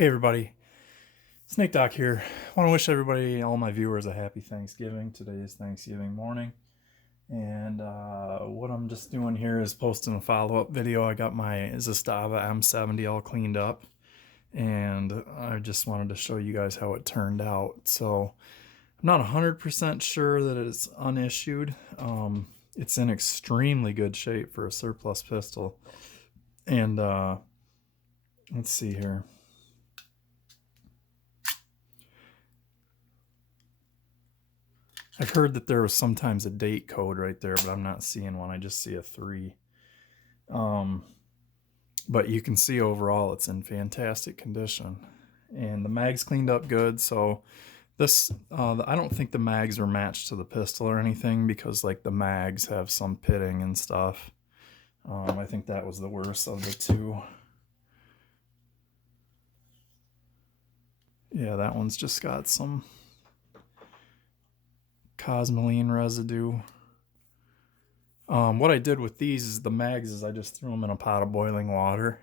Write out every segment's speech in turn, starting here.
Hey everybody, Snake Doc here. I want to wish everybody, all my viewers, a happy Thanksgiving. Today is Thanksgiving morning, and what I'm just doing here is posting a follow-up video. I got my Zastava M70 all cleaned up, and I just wanted to show you guys how it turned out. So I'm not 100% sure that it's unissued. It's in extremely good shape for a surplus pistol, and let's see here. I've heard that there was sometimes a date code right there, but I'm not seeing one. I just see a 3. But you can see overall it's in fantastic condition. And the mag's cleaned up good, so this, I don't think the mags were matched to the pistol or anything because like the mags have some pitting and stuff. I think that was the worst of the two. Yeah, that one's just got some cosmoline residue. What I did with these is the mags is I just threw them in a pot of boiling water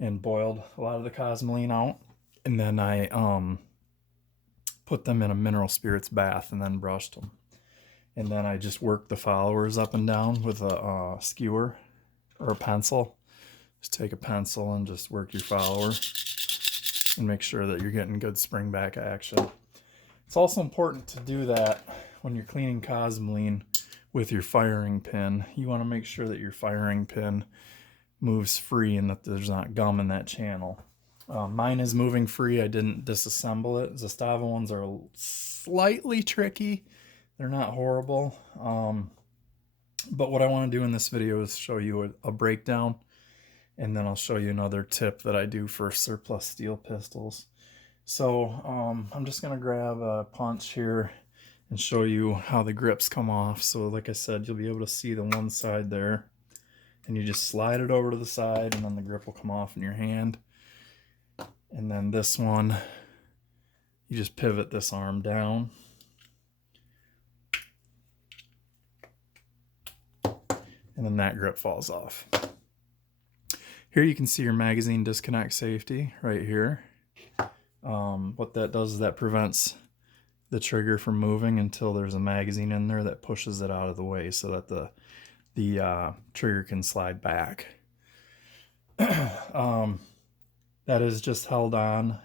and boiled a lot of the cosmoline out, and then I put them in a mineral spirits bath and then brushed them, and then I just worked the followers up and down with a skewer or a pencil. Just take a pencil and just work your follower and make sure that you're getting good spring back action. It's also important to do that when you're cleaning cosmoline with your firing pin. You want to make sure that your firing pin moves free and that there's not gum in that channel. Mine is moving free. I didn't disassemble it. Zastava ones are slightly tricky. They're not horrible. But what I want to do in this video is show you a breakdown, and then I'll show you another tip that I do for surplus steel pistols. So I'm just going to grab a punch here and show you how the grips come off. So like I said, you'll be able to see the one side there, and you just slide it over to the side and then the grip will come off in your hand. And then this one, you just pivot this arm down. And then that grip falls off. Here you can see your magazine disconnect safety right here. What that does is that prevents the trigger from moving until there's a magazine in there that pushes it out of the way so that the trigger can slide back. That is just held on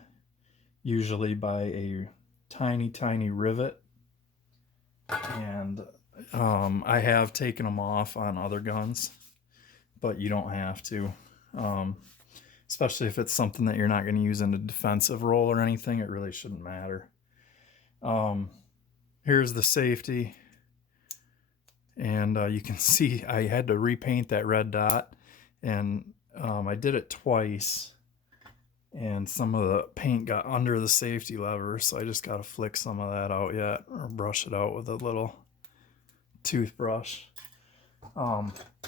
usually by a tiny rivet, and I have taken them off on other guns, but you don't have to. Especially if it's something that you're not going to use in a defensive role or anything, it really shouldn't matter. Here's the safety, and you can see I had to repaint that red dot, and I did it twice, and some of the paint got under the safety lever, so I just got to flick some of that out yet, or brush it out with a little toothbrush.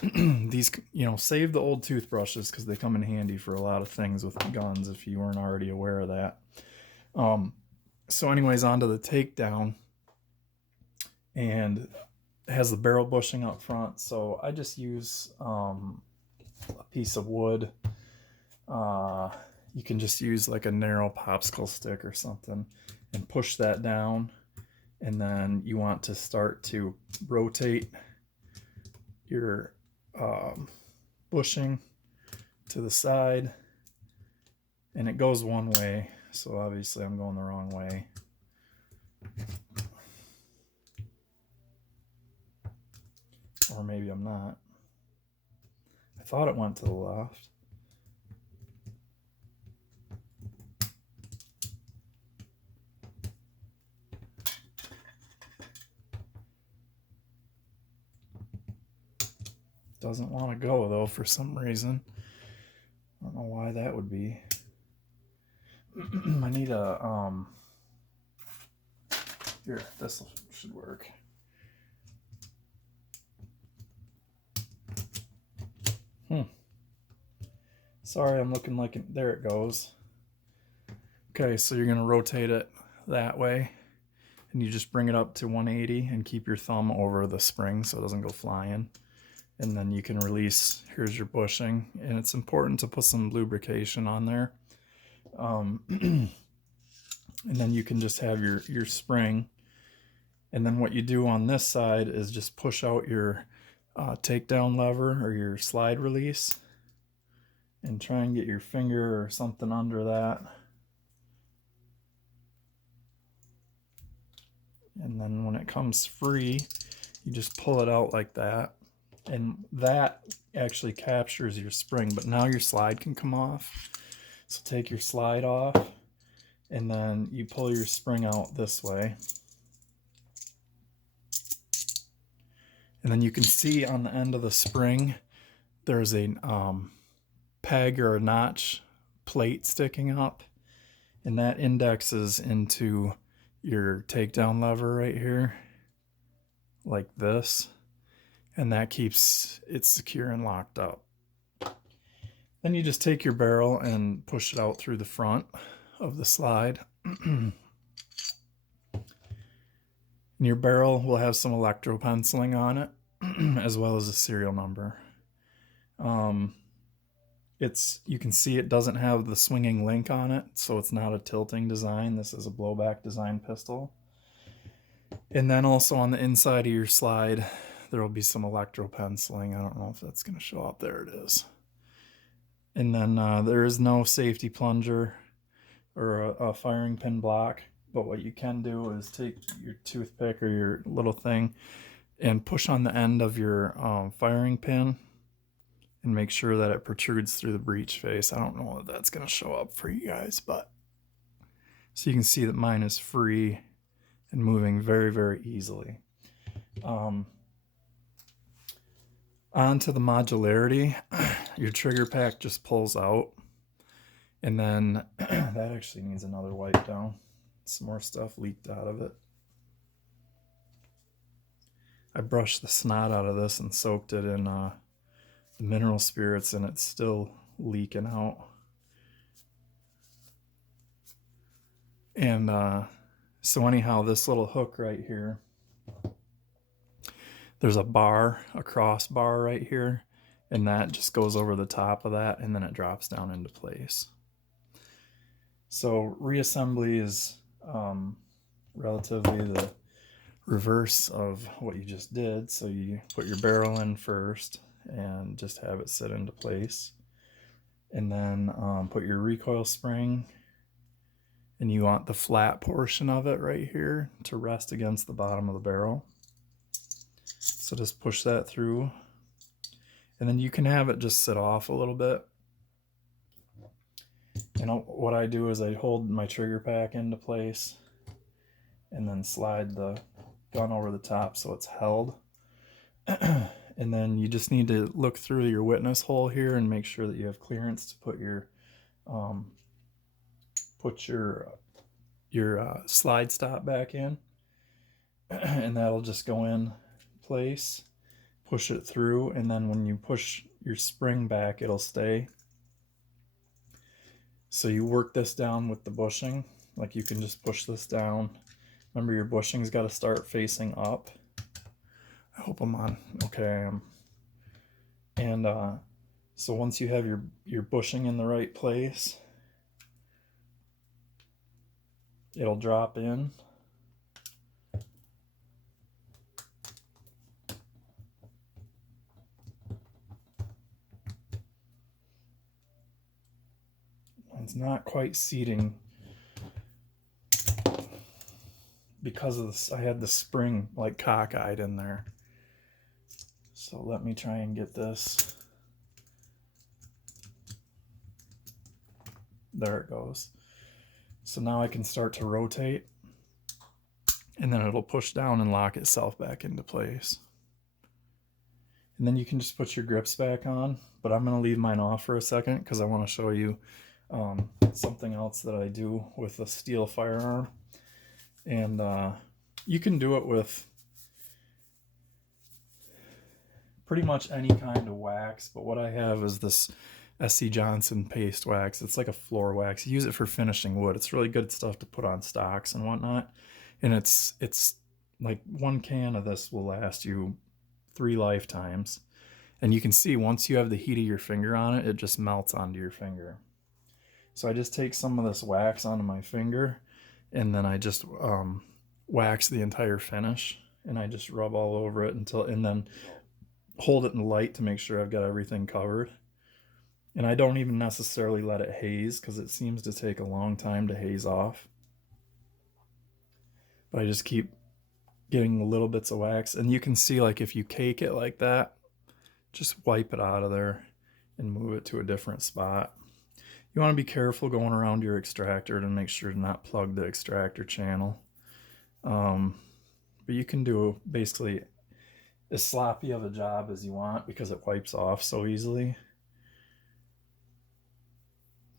These, save the old toothbrushes because they come in handy for a lot of things with guns if you weren't already aware of that. So anyways, onto the takedown, and it has the barrel bushing up front, so I just use a piece of wood. You can just use like a narrow popsicle stick or something and push that down, and then you want to start to rotate your bushing to the side, and it goes one way, so obviously I'm going the wrong way. Or maybe I'm not. I thought it went to the left. Doesn't want to go though for some reason. I don't know why that would be. I need a here, this should work. Sorry, I'm looking like it. There it goes. Okay, so you're gonna rotate it that way, and you just bring it up to 180 and keep your thumb over the spring so it doesn't go flying. And then you can release. Here's your bushing, and it's important to put some lubrication on there. And then you can just have your spring. And then what you do on this side is just push out your takedown lever or your slide release and try and get your finger or something under that. And then when it comes free, you just pull it out like that. And that actually captures your spring, but now your slide can come off. So take your slide off, and then you pull your spring out this way. And then you can see on the end of the spring, there's a peg or a notch plate sticking up, and that indexes into your takedown lever right here, like this, and that keeps it secure and locked up. Then you just take your barrel and push it out through the front of the slide. And your barrel will have some electro penciling on it, as well as a serial number. You can see it doesn't have the swinging link on it, so it's not a tilting design. This is a blowback design pistol. And then also on the inside of your slide, there will be some electro penciling. I don't know if that's going to show up. There it is. And then there is no safety plunger or a firing pin block, but what you can do is take your toothpick or your little thing and push on the end of your firing pin and make sure that it protrudes through the breech face. I don't know if that's going to show up for you guys, but so you can see that mine is free and moving very, very easily. On to the modularity. Your trigger pack just pulls out, and then that actually needs another wipe down. Some more stuff leaked out of it. I brushed the snot out of this and soaked it in the mineral spirits, and it's still leaking out. And so anyhow, this little hook right here, there's a bar, a cross bar right here, and that just goes over the top of that, and then it drops down into place. So reassembly is relatively the reverse of what you just did. So you put your barrel in first and just have it sit into place, and then put your recoil spring, and you want the flat portion of it right here to rest against the bottom of the barrel. So just push that through, and then you can have it just sit off a little bit. You know, what I do is I hold my trigger pack into place and then slide the gun over the top so it's held. And then you just need to look through your witness hole here and make sure that you have clearance to put your slide stop back in, and that'll just go in place. Push it through, and then when you push your spring back, it'll stay. So you work this down with the bushing. Like, you can just push this down. Remember, your bushing's got to start facing up. I hope I'm on. Okay, I am. And so once you have your bushing in the right place, it'll drop in. It's not quite seating because of this. I had the spring like cockeyed in there. So let me try and get this. There it goes. So now I can start to rotate, and then it'll push down and lock itself back into place. And then you can just put your grips back on, but I'm going to leave mine off for a second because I want to show you something else that I do with a steel firearm. And you can do it with pretty much any kind of wax, but what I have is this S.C. Johnson paste wax. It's like a floor wax. You use it for finishing wood. It's really good stuff to put on stocks and whatnot. And it's like one can of this will last you 3 lifetimes. And you can see once you have the heat of your finger on it, it just melts onto your finger. So I just take some of this wax onto my finger, and then I just wax the entire finish, and I just rub all over it and then hold it in the light to make sure I've got everything covered. And I don't even necessarily let it haze because it seems to take a long time to haze off. But I just keep getting the little bits of wax, and you can see, like, if you cake it like that, just wipe it out of there and move it to a different spot. You want to be careful going around your extractor to make sure to not plug the extractor channel. But you can do basically as sloppy of a job as you want because it wipes off so easily.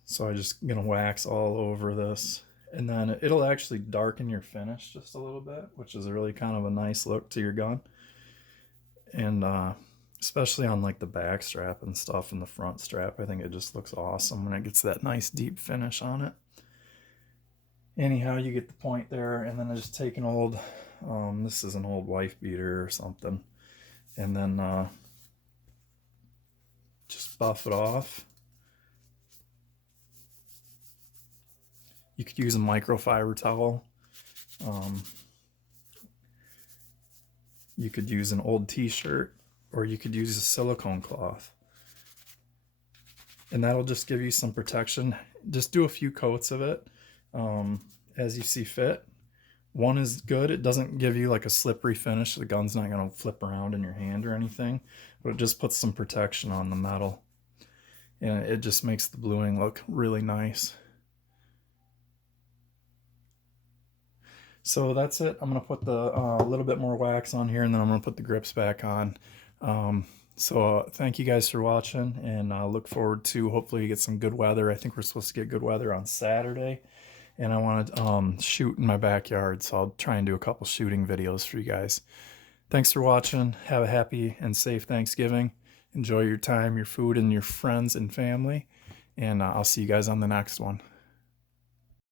So I'm just gonna wax all over this, and then it'll actually darken your finish just a little bit, which is really kind of a nice look to your gun. And especially on like the back strap and stuff and the front strap, I think it just looks awesome when it gets that nice deep finish on it. Anyhow, you get the point there. And then I just take an old, this is an old wife beater or something, and then just buff it off. You could use a microfiber towel. You could use an old t-shirt, or you could use a silicone cloth. And that'll just give you some protection. Just do a few coats of it as you see fit. One is good. It doesn't give you like a slippery finish. The gun's not going to flip around in your hand or anything, but it just puts some protection on the metal. And it just makes the bluing look really nice. So that's it. I'm going to put the little bit more wax on here, and then I'm going to put the grips back on. So thank you guys for watching, and I look forward to hopefully get some good weather. I think we're supposed to get good weather on Saturday, and I want to shoot in my backyard, so I'll try and do a couple shooting videos for you guys. Thanks for watching. Have a happy and safe Thanksgiving. Enjoy your time, your food, and your friends and family, and I'll see you guys on the next one.